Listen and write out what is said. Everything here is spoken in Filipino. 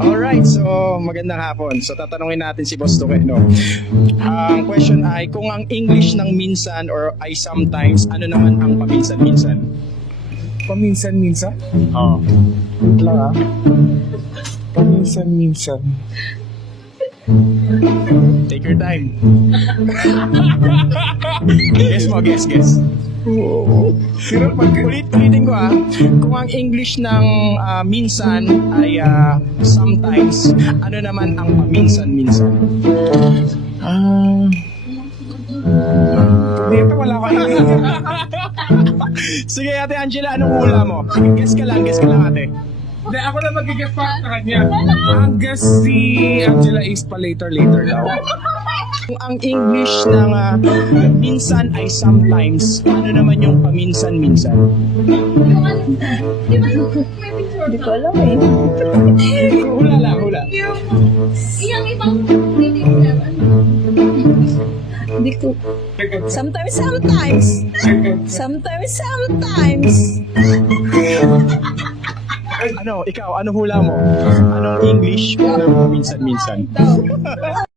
Alright, so magandang hapon. So tatanungin natin si Boss Duque, no? Ang question ay, kung ang English ng minsan or ay sometimes, ano naman ang paminsan-minsan? Paminsan-minsan? Oo. Wait lang ah. Paminsan-minsan. Take your time. Guess mo, guess. Oo. Pero Ulitin ko ah, kung ang English ng minsan ay sometimes, ano naman ang paminsan-minsan? dito wala ko Sige, Ate Angela, anong hula mo? Guess ka lang, ate. Hindi, ako na mag-guess pa sa kanya. Ang guess si Angela is pa later daw. Kung ang English ng minsan ay sometimes, ano naman yung paminsan-minsan? Di ba yung may picture Hindi ko alam eh. Hula lang, hula. yung ibang hindi Hindi ko. Sometimes. Ano, ikaw, ano hula mo? Anong English ng paminsan-minsan?